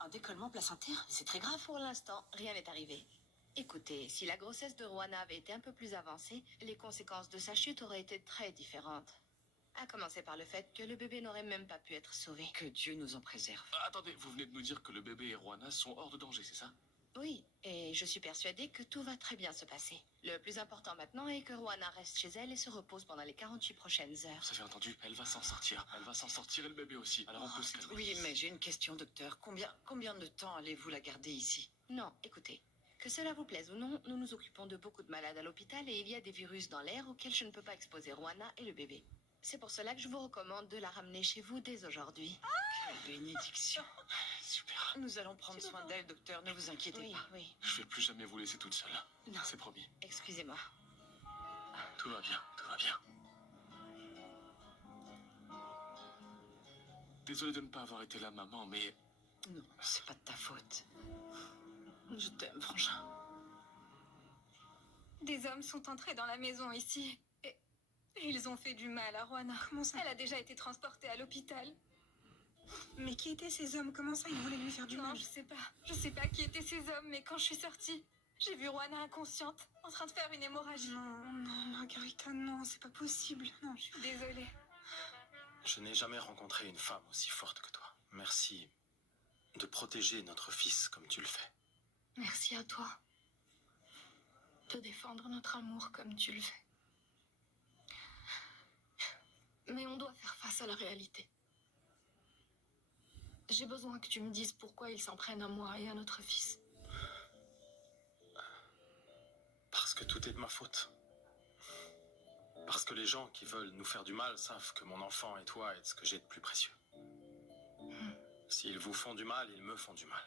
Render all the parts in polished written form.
Un décollement placentaire? C'est très grave. Pour l'instant, rien n'est arrivé. Écoutez, si la grossesse de Rowana avait été un peu plus avancée, les conséquences de sa chute auraient été très différentes. À commencer par le fait que le bébé n'aurait même pas pu être sauvé. Que Dieu nous en préserve. Attendez, vous venez de nous dire que le bébé et Rowana sont hors de danger, c'est ça? Oui, et je suis persuadée que tout va très bien se passer. Le plus important maintenant est que Rowana reste chez elle et se repose pendant les 48 prochaines heures. Vous avez entendu? Elle va s'en sortir. Elle va s'en sortir et le bébé aussi. Alors on peut se calmer. Oui, mais j'ai une question, docteur. Combien de temps allez-vous la garder ici? Non, écoutez. Que cela vous plaise ou non, nous nous occupons de beaucoup de malades à l'hôpital et il y a des virus dans l'air auxquels je ne peux pas exposer Rowana et le bébé. C'est pour cela que je vous recommande de la ramener chez vous dès aujourd'hui. Quelle bénédiction. Super. Nous allons prendre soin d'elle, docteur. Ne vous inquiétez Oui, pas. oui. Je vais plus jamais vous laisser toute seule. Non. C'est promis. Excusez-moi. Tout va bien, tout va bien. Désolé de ne pas avoir été là, maman, mais Non, c'est pas de ta faute. Je t'aime, frangin. Des hommes sont entrés dans la maison ici. Et ils ont fait du mal à Rowana. Comment ça? Elle a déjà été transportée à l'hôpital. Mais qui étaient ces hommes? Comment ça, ils voulaient lui faire du Non, mal? je sais pas. Je sais pas qui étaient ces hommes, mais quand je suis sortie, j'ai vu Rowana inconsciente, en train de faire une hémorragie. Non, Margarita, non, c'est pas possible. Non, Je suis désolée. Je n'ai jamais rencontré une femme aussi forte que toi. Merci de protéger notre fils comme tu le fais. Merci à toi de défendre notre amour comme tu le fais. Mais on doit faire face à la réalité. J'ai besoin que tu me dises pourquoi ils s'en prennent à moi et à notre fils. Parce que tout est de ma faute. Parce que les gens qui veulent nous faire du mal savent que mon enfant et toi est ce que j'ai de plus précieux. S'ils vous font du mal, ils me font du mal.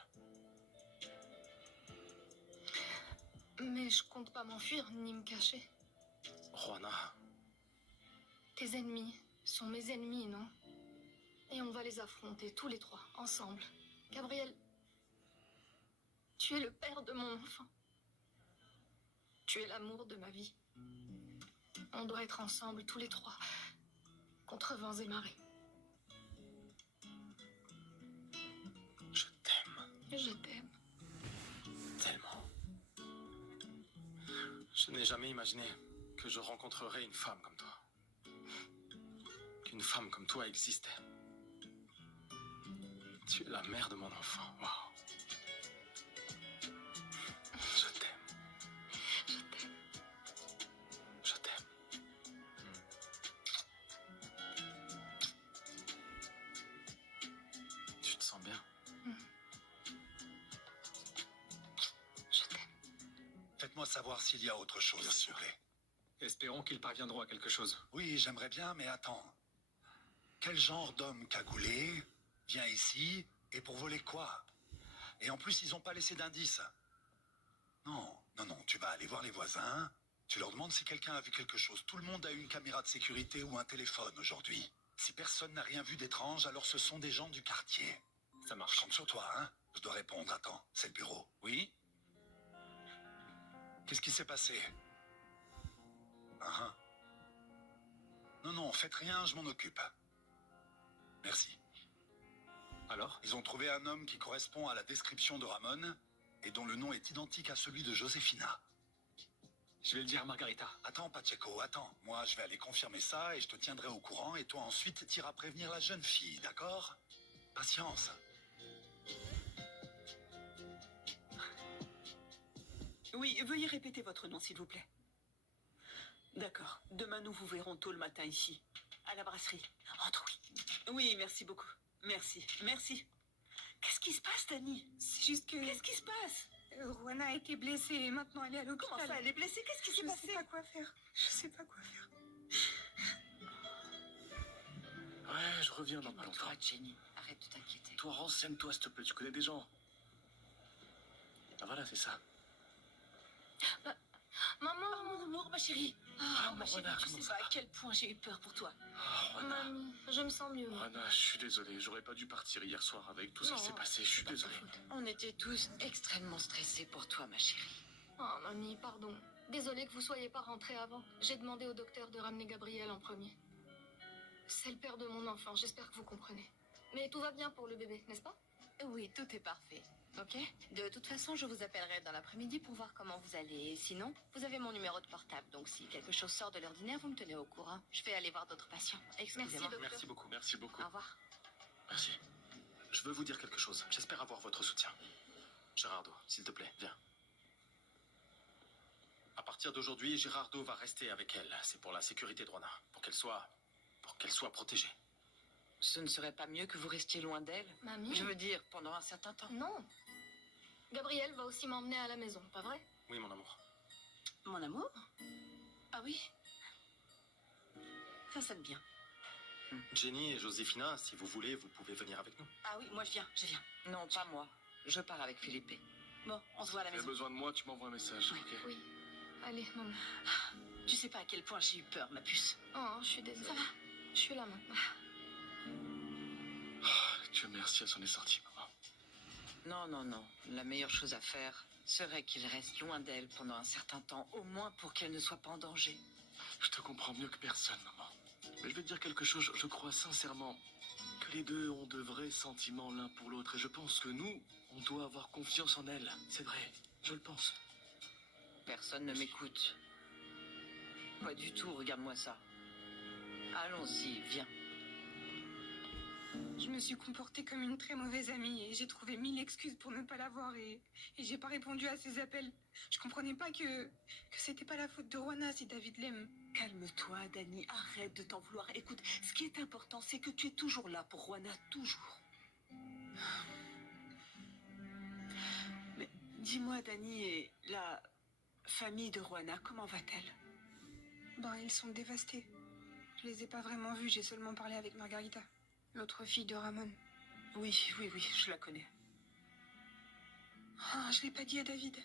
Mais je compte pas m'enfuir ni me cacher. Rowana, Tes ennemis sont mes ennemis, non? Et on va les affronter tous les trois, ensemble. Gabriel, tu es le père de mon enfant. Tu es l'amour de ma vie. On doit être ensemble tous les trois, contre vents et marées. je t'aime Je t'aime. tellement. Je n'ai jamais imaginé que je rencontrerais une femme comme toi. Qu'une femme comme toi existait. Tu es la mère de mon enfant. Waouh. Je t'aime. Je t'aime. Je t'aime. Tu te sens bien? Je t'aime. Faites-moi savoir s'il y a autre chose, s'il vous plaît. Espérons qu'ils parviendront à quelque chose. Oui, j'aimerais bien, mais attends. Quel genre d'homme cagoulé vient ici et pour voler quoi? Et en plus, ils n'ont pas laissé d'indice. Non, tu vas aller voir les voisins. Tu leur demandes si quelqu'un a vu quelque chose. Tout le monde a eu une caméra de sécurité ou un téléphone aujourd'hui. Si personne n'a rien vu d'étrange, alors ce sont des gens du quartier. Ça Je marche. compte sur toi, hein? Je dois répondre. Attends, c'est le bureau. Oui? Qu'est-ce qui s'est passé? Ah. Non, faites rien, je m'en occupe. Merci. Alors? Ils ont trouvé un homme qui correspond à la description de Ramon et dont le nom est identique à celui de Josefina. Je vais le dire à Margarita. Attends, Pacheco, attends. Moi, je vais aller confirmer ça et je te tiendrai au courant et toi ensuite t'iras prévenir la jeune fille, d'accord? Patience. Oui, veuillez répéter votre nom, s'il vous plaît. D'accord. Demain, nous vous verrons tôt le matin ici, à la brasserie. Entre, oui. Oui, merci beaucoup. Merci. Qu'est-ce qui se passe, Tani? c'est juste que Qu'est-ce qui se passe? Rowana a été blessée et maintenant elle est à l'hôpital. Comment ça, elle est blessée? Qu'est-ce qui s'est Je passé? sais pas quoi faire. Je sais pas quoi faire. ouais, je reviens dans pas longtemps. Toi, Jenny, arrête de t'inquiéter. Toi, renseigne-toi, s'il te plaît, tu connais des gens. Ah voilà, c'est ça. Maman, Oh, mon amour, ma chérie. Ah, ma chérie, Rowana, tu comment sais ça pas va? à quel point j'ai eu peur pour toi. Oh, Rowana. mamie, je me sens mieux. Rowana, je suis désolé, j'aurais pas dû partir hier soir avec tout ce qui Non, s'est passé, je suis Pas de ta désolé. faute. On était tous extrêmement stressés pour toi, ma chérie. Oh, mamie, pardon. Désolée que vous soyez pas rentrée avant. J'ai demandé au docteur de ramener Gabriel en premier. C'est le père de mon enfant, j'espère que vous comprenez. Mais tout va bien pour le bébé, n'est-ce pas? Oui, tout est parfait. Ok? De toute façon, je vous appellerai dans l'après-midi pour voir comment vous allez. Et sinon, vous avez mon numéro de portable. Donc si quelque chose sort de l'ordinaire, vous me tenez au courant. Je vais aller voir d'autres patients. Excusez-moi. docteur. Merci beaucoup, merci beaucoup. Au revoir. Merci. Je veux vous dire quelque chose. J'espère avoir votre soutien. Gérardo, s'il te plaît, viens. À partir d'aujourd'hui, Gérardo va rester avec elle. C'est pour la sécurité de Rona. Pour qu'elle soit protégée. Ce ne serait pas mieux que vous restiez loin d'elle? Mamie? Je veux dire, pendant un certain temps. Non. Gabriel va aussi m'emmener à la maison, pas vrai? Oui, mon amour. Mon amour? Ah oui? Ça sonne bien. Jenny et Josefina, si vous voulez, vous pouvez venir avec nous. Ah oui, moi je viens. Non, pas moi. Je pars avec Philippe. Bon, on se voit à la Si tu as maison. besoin de moi, tu m'envoies un message. Oui. Ok. Oui. Allez, maman. Tu sais pas à quel point j'ai eu peur, ma puce. Oh, je suis désolée. Ça va? Je suis là maintenant. Dieu merci, elle s'en est sortie, maman. Non, non, non. La meilleure chose à faire serait qu'il reste loin d'elle pendant un certain temps, au moins pour qu'elle ne soit pas en danger. Je te comprends mieux que personne, maman. Mais je vais te dire quelque chose, je crois sincèrement que les deux ont de vrais sentiments l'un pour l'autre. Et je pense que nous, on doit avoir confiance en elle. C'est vrai, je le pense. Personne ne m'écoute. Pas du tout, regarde-moi ça. Allons-y, viens. Je me suis comportée comme une très mauvaise amie et j'ai trouvé 1000 excuses pour ne pas la voir et j'ai pas répondu à ses appels. Je comprenais pas que c'était pas la faute de Rwana si David l'aime. Calme-toi, Dani. Arrête de t'en vouloir. Écoute, ce qui est important, c'est que tu es toujours là pour Rwana, toujours. Mais dis-moi, Dani, et la famille de Rwana, comment va-t-elle? Ben, ils sont dévastés. Je les ai pas vraiment vus, j'ai seulement parlé avec Margarita, l'autre fille de Ramon. Oui, je la connais. Ah, je l'ai pas dit à David.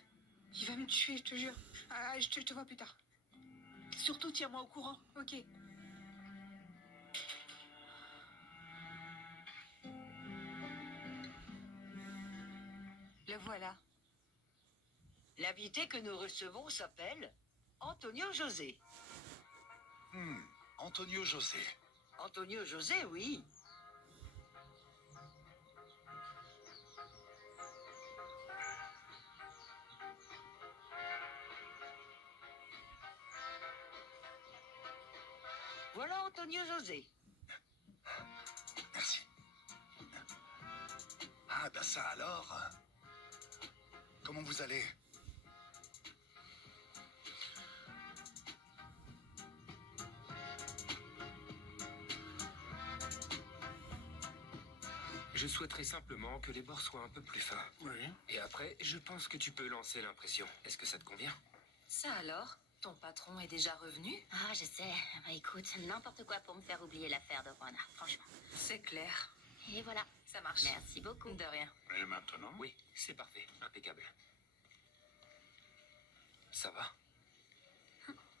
Il va me tuer, je te jure. Ah, je te vois plus tard. Surtout, tiens-moi au courant. Ok. Le voilà. L'invité que nous recevons s'appelle Antonio José. Antonio José. Antonio José, oui. Voilà Antonio José. Merci. Ah, ben ça alors. Comment vous allez? Je souhaiterais simplement que les bords soient un peu plus fins. Oui. Et après, je pense que tu peux lancer l'impression. Est-ce que ça te convient? Ça alors? Ton patron est déjà revenu? Ah, je sais. Bah écoute, n'importe quoi pour me faire oublier l'affaire de Rwana, franchement. C'est clair. Et voilà. Ça marche. Merci beaucoup. De rien. Et maintenant? Oui, c'est parfait. Impeccable. Ça va?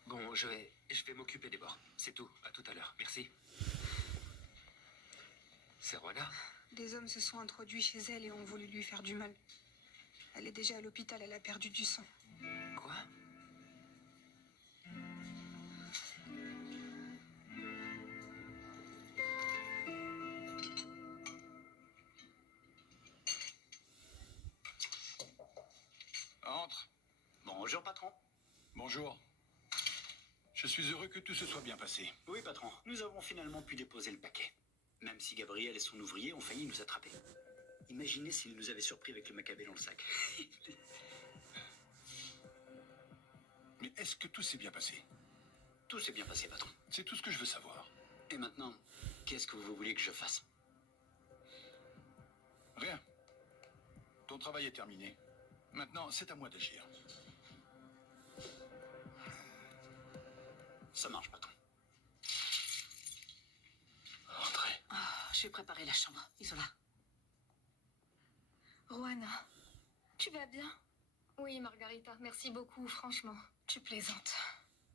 Bon, je vais m'occuper des bords. C'est tout. À tout à l'heure. Merci. C'est Rwana? Des hommes se sont introduits chez elle et ont voulu lui faire du mal. Elle est déjà à l'hôpital, elle a perdu du sang. Quoi? Entre. Bonjour, patron. Bonjour. Je suis heureux que tout se soit bien passé. Oui, patron. Nous avons finalement pu déposer le paquet. Même si Gabriel et son ouvrier ont failli nous attraper. Imaginez s'ils nous avaient surpris avec le macabé dans le sac. Mais est-ce que tout s'est bien passé? Tout s'est bien passé, patron. C'est tout ce que je veux savoir. Et maintenant, qu'est-ce que vous voulez que je fasse? Rien. Ton travail est terminé. Maintenant, c'est à moi d'agir. Ça marche, patron. Entrez. J'ai préparé la chambre. Isola. Rwana, tu vas bien? Oui, Margarita, merci beaucoup, franchement. Tu plaisantes.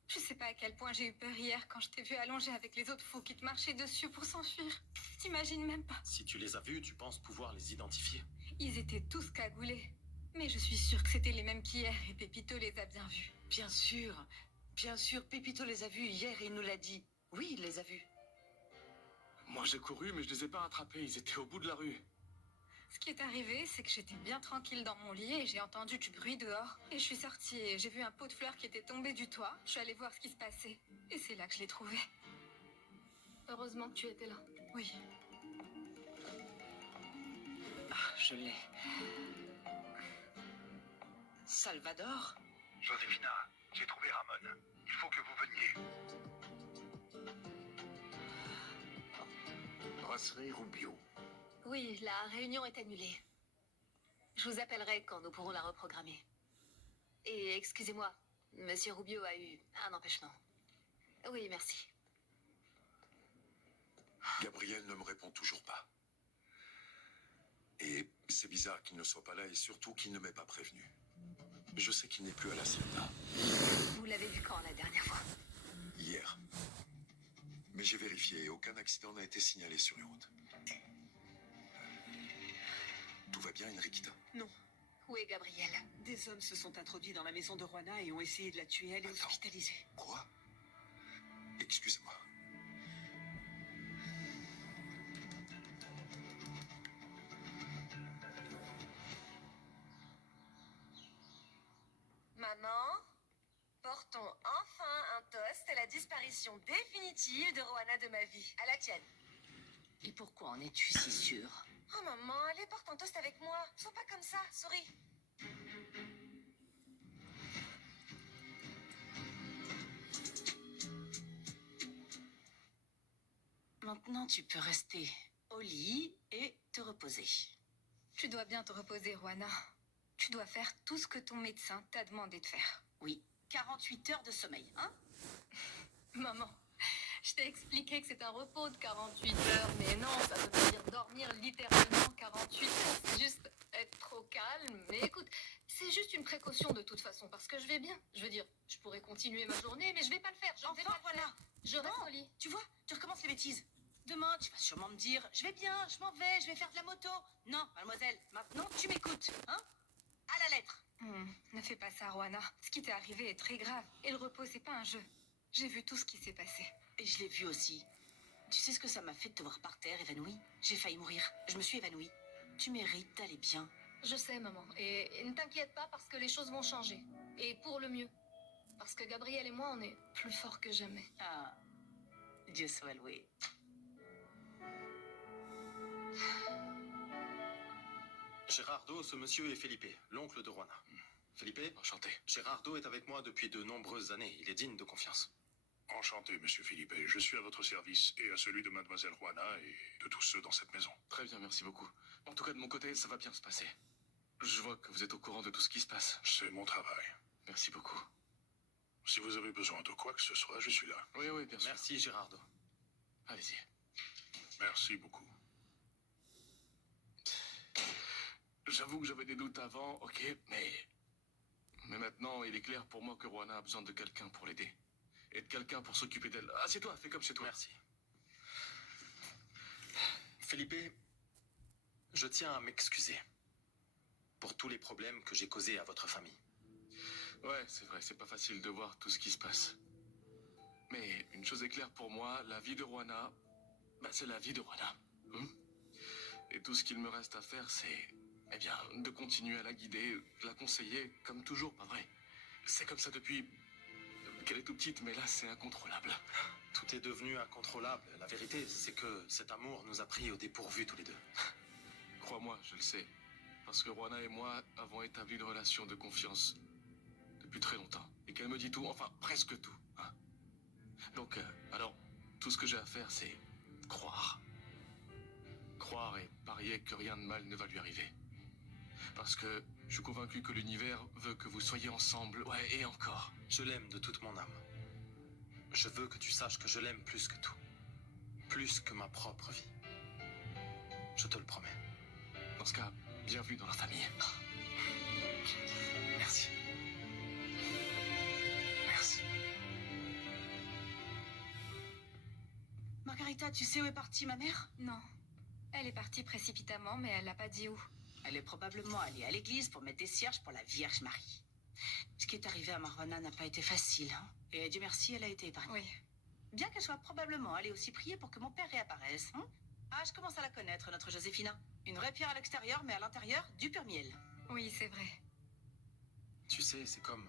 Je sais pas à quel point j'ai eu peur hier quand je t'ai vu allongée avec les autres fous qui te marchaient dessus pour s'enfuir. T'imagines même pas. Si tu les as vus, tu penses pouvoir les identifier? Ils étaient tous cagoulés. Mais je suis sûre que c'était les mêmes qu'hier et Pépito les a bien vus. Bien sûr, Pépito les a vus hier et il nous l'a dit. Oui, il les a vus. Moi, j'ai couru, mais je les ai pas attrapés. Ils étaient au bout de la rue. Ce qui est arrivé, c'est que j'étais bien tranquille dans mon lit et j'ai entendu du bruit dehors. Et je suis sortie et j'ai vu un pot de fleurs qui était tombé du toit. Je suis allée voir ce qui se passait. Et c'est là que je l'ai trouvé. Heureusement que tu étais là. Oui. Ah, je l'ai. Salvador? Josefina, j'ai trouvé Ramon. Il faut que vous veniez. Brasserie Rubio. Oui, la réunion est annulée. Je vous appellerai quand nous pourrons la reprogrammer. Et excusez-moi, Monsieur Rubio a eu un empêchement. Oui, merci. Gabriel ne me répond toujours pas. Et c'est bizarre qu'il ne soit pas là et surtout qu'il ne m'ait pas prévenu. Je sais qu'il n'est plus à la Hacienda. Vous l'avez vu quand la dernière fois? Hier. Mais j'ai vérifié et aucun accident n'a été signalé sur les routes. Tout va bien, Enriquita? Non. Où est Gabriel? Des hommes se sont introduits dans la maison de Juana et ont essayé de la tuer. Elle est hospitalisée. Quoi? Excusez-moi. Maman, portons enfin un toast à la disparition définitive de Rohanna de ma vie. À la tienne. Et pourquoi en es-tu si sûre? Oh maman, allez, porte un toast avec moi. Sois pas comme ça, souris. Maintenant, tu peux rester au lit et te reposer. Tu dois bien te reposer, Juana. Tu dois faire tout ce que ton médecin t'a demandé de faire. Oui, 48 heures de sommeil, hein? Maman, je t'ai expliqué que c'est un repos de 48 heures, mais non, ça veut pas dire dormir littéralement 48 heures. C'est juste être trop calme. Mais écoute, c'est juste une précaution de toute façon, parce que je vais bien. Je veux dire, je pourrais continuer ma journée, mais je vais pas le faire. Je ne vais pas le faire. Je reste au lit. Tu vois, tu recommences les bêtises. Demain, tu vas sûrement me dire, je vais bien, je m'en vais, je vais faire de la moto. Non, mademoiselle, maintenant tu m'écoutes, hein? À la lettre. Ne fais pas ça, Juana. Ce qui t'est arrivé est très grave. Et le repos, c'est pas un jeu. J'ai vu tout ce qui s'est passé. Et je l'ai vu aussi. Tu sais ce que ça m'a fait de te voir par terre, évanouie? J'ai failli mourir. Je me suis évanouie. Tu mérites d'aller bien. Je sais, maman. Et ne t'inquiète pas parce que les choses vont changer. Et pour le mieux. Parce que Gabriel et moi, on est plus forts que jamais. Ah, Dieu soit loué. Gérardo, ce monsieur est Felipe, l'oncle de Juana. Felipe, enchanté. Gérardo est avec moi depuis de nombreuses années. Il est digne de confiance. Enchanté, monsieur Felipe. Je suis à votre service et à celui de mademoiselle Juana et de tous ceux dans cette maison. Très bien, merci beaucoup. En tout cas, de mon côté, ça va bien se passer. Je vois que vous êtes au courant de tout ce qui se passe. C'est mon travail. Merci beaucoup. Si vous avez besoin de quoi que ce soit, je suis là. Oui, oui, bien sûr. Merci, Gérardo. Allez-y. Merci beaucoup. J'avoue que j'avais des doutes avant, ok, mais maintenant, il est clair pour moi que Juana a besoin de quelqu'un pour l'aider. Et de quelqu'un pour s'occuper d'elle. Assieds-toi, fais comme chez toi. Merci. Felipe, je tiens à m'excuser pour tous les problèmes que j'ai causés à votre famille. Ouais, c'est vrai, c'est pas facile de voir tout ce qui se passe. Mais une chose est claire pour moi, la vie de Juana, c'est la vie de Juana. Et tout ce qu'il me reste à faire, c'est, de continuer à la guider, de la conseiller, comme toujours, pas vrai? C'est comme ça depuis qu'elle est toute petite, mais là, c'est incontrôlable. Tout est devenu incontrôlable. La vérité, c'est que cet amour nous a pris au dépourvu tous les deux. Crois-moi, je le sais. Parce que Juana et moi avons établi une relation de confiance depuis très longtemps. Et qu'elle me dit tout, enfin, presque tout. Hein. Donc, alors, tout ce que j'ai à faire, c'est croire. Croire et parier que rien de mal ne va lui arriver. Parce que je suis convaincu que l'univers veut que vous soyez ensemble, ouais, et encore. Je l'aime de toute mon âme. Je veux que tu saches que je l'aime plus que tout. Plus que ma propre vie. Je te le promets. Dans ce cas, bienvenue dans la famille. Merci. Merci. Margarita, tu sais où est partie ma mère? Non. Elle est partie précipitamment, mais elle l'a pas dit où. Elle est probablement allée à l'église pour mettre des cierges pour la Vierge Marie. Ce qui est arrivé à Marwana n'a pas été facile, hein. Et Dieu merci, elle a été épargnée. Oui. Bien qu'elle soit probablement allée aussi prier pour que mon père réapparaisse, hein. Ah, je commence à la connaître, notre Joséphina. Une vraie pierre à l'extérieur, mais à l'intérieur, du pur miel. Oui, c'est vrai. Tu sais, c'est comme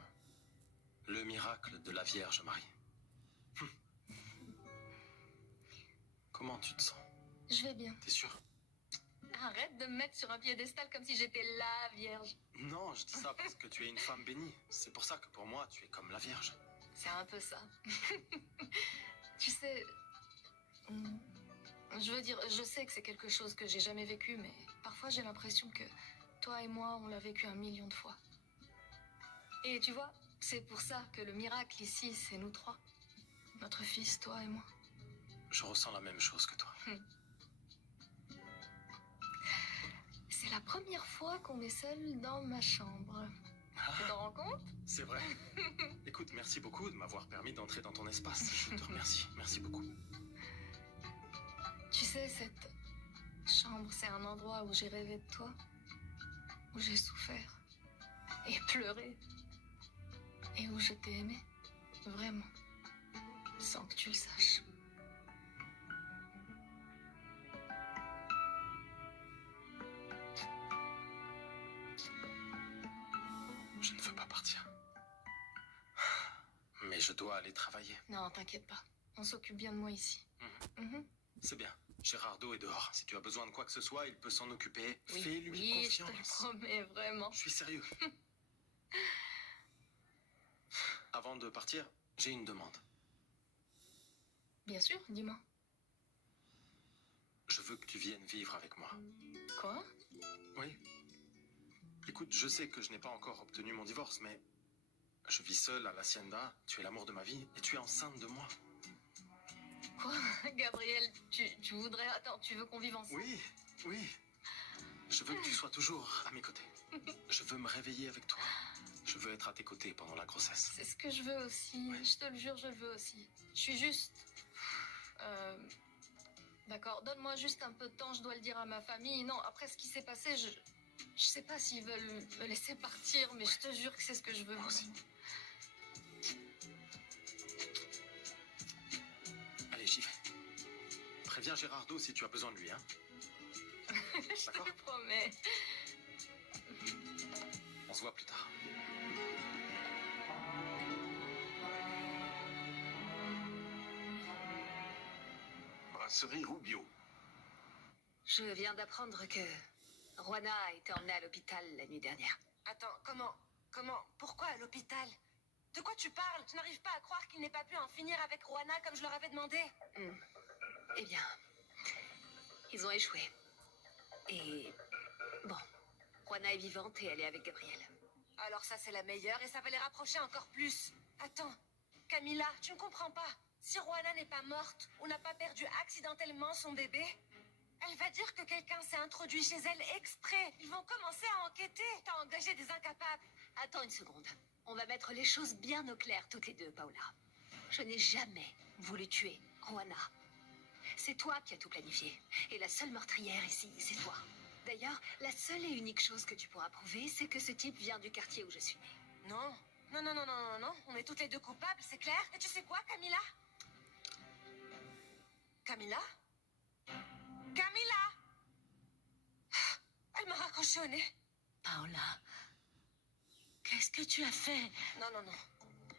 le miracle de la Vierge Marie. Comment tu te sens? Je vais bien. T'es sûr? Arrête de me mettre sur un piédestal comme si j'étais la vierge. Non, je dis ça parce que tu es une femme bénie. C'est pour ça que pour moi, tu es comme la Vierge. C'est un peu ça. Tu sais... Je veux dire, je sais que c'est quelque chose que j'ai jamais vécu, mais parfois j'ai l'impression que toi et moi, on l'a vécu 1 million de fois. Et tu vois, c'est pour ça que le miracle ici, c'est nous trois. Notre fils, toi et moi. Je ressens la même chose que toi. C'est la première fois qu'on est seul dans ma chambre. Tu t'en rends compte? C'est vrai. Écoute, merci beaucoup de m'avoir permis d'entrer dans ton espace. Je te remercie. Merci beaucoup. Tu sais, cette chambre, c'est un endroit où j'ai rêvé de toi, où j'ai souffert et pleuré, et où je t'ai aimé, vraiment, sans que tu le saches. Je ne veux pas partir. Mais je dois aller travailler. Non, t'inquiète pas, on s'occupe bien de moi ici. C'est bien. Gérardo est dehors. Si tu as besoin de quoi que ce soit, il peut s'en occuper. Oui, Fais-lui oui, confiance. je te le promets, vraiment. Je suis sérieux. Avant de partir, j'ai une demande. Bien sûr, dis-moi. Je veux que tu viennes vivre avec moi. Quoi? Oui. Écoute, je sais que je n'ai pas encore obtenu mon divorce, mais je vis seul à l'hacienda. Tu es l'amour de ma vie et tu es enceinte de moi. Quoi? Gabriel, tu voudrais... Attends, tu veux qu'on vive ensemble? Oui, oui. Je veux que tu sois toujours à mes côtés. Je veux me réveiller avec toi. Je veux être à tes côtés pendant la grossesse. C'est ce que je veux aussi. Ouais. Je te le jure, je le veux aussi. Je suis juste... D'accord, donne-moi juste un peu de temps, je dois le dire à ma famille. Non, après ce qui s'est passé, je sais pas s'ils veulent me laisser partir, mais je te jure que c'est ce que je veux. Moi aussi. Allez, j'y vais. Préviens Gérardo si tu as besoin de lui, hein. Je te le promets. On se voit plus tard. Brasserie Rubio. Je viens d'apprendre que Juana a été emmenée à l'hôpital la nuit dernière. Attends, pourquoi à l'hôpital? De quoi tu parles? Je n'arrive pas à croire qu'il n'ait pas pu en finir avec Juana comme je leur avais demandé. Eh bien, ils ont échoué. Et bon, Juana est vivante et elle est avec Gabriel. Alors ça, c'est la meilleure et ça va les rapprocher encore plus. Attends, Camilla, tu ne comprends pas. Si Juana n'est pas morte ou n'a pas perdu accidentellement son bébé, elle va dire que quelqu'un s'est introduit chez elle exprès. Ils vont commencer à enquêter. T'as engagé des incapables. Attends une seconde. On va mettre les choses bien au clair toutes les deux, Paola. Je n'ai jamais voulu tuer Juana. C'est toi qui as tout planifié. Et la seule meurtrière ici, c'est toi. D'ailleurs, la seule et unique chose que tu pourras prouver, c'est que ce type vient du quartier où je suis née. Non. Non. On est toutes les deux coupables, c'est clair? Et tu sais quoi, Camilla? Camilla? Elle m'a raccroché au nez. Paola, qu'est-ce que tu as fait? Non.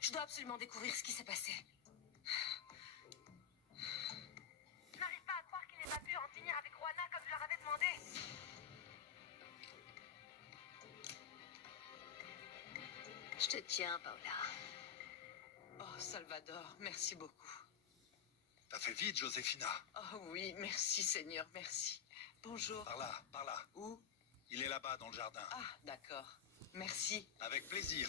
Je dois absolument découvrir ce qui s'est passé. Je n'arrive pas à croire qu'il n'ait pas pu en finir avec Juana comme je leur avais demandé. Je te tiens, Paola. Oh, Salvador, merci beaucoup. T'as fait vite, Josefina. Oh oui, merci Seigneur, merci. Bonjour. Par là. Où? Il est là-bas, dans le jardin. Ah, d'accord. Merci. Avec plaisir.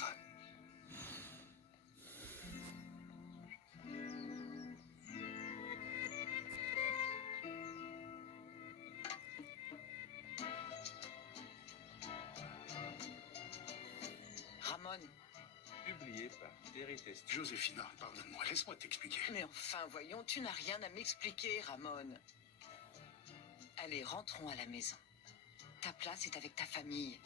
Ramon. Publié par Terry Test. Josefina, pardonne-moi, laisse-moi t'expliquer. Mais enfin, voyons, tu n'as rien à m'expliquer, Ramon. Allez, rentrons à la maison. Ta place est avec ta famille.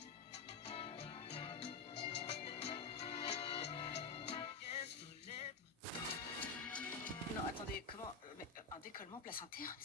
Non, attendez, comment... un décollement placentaire?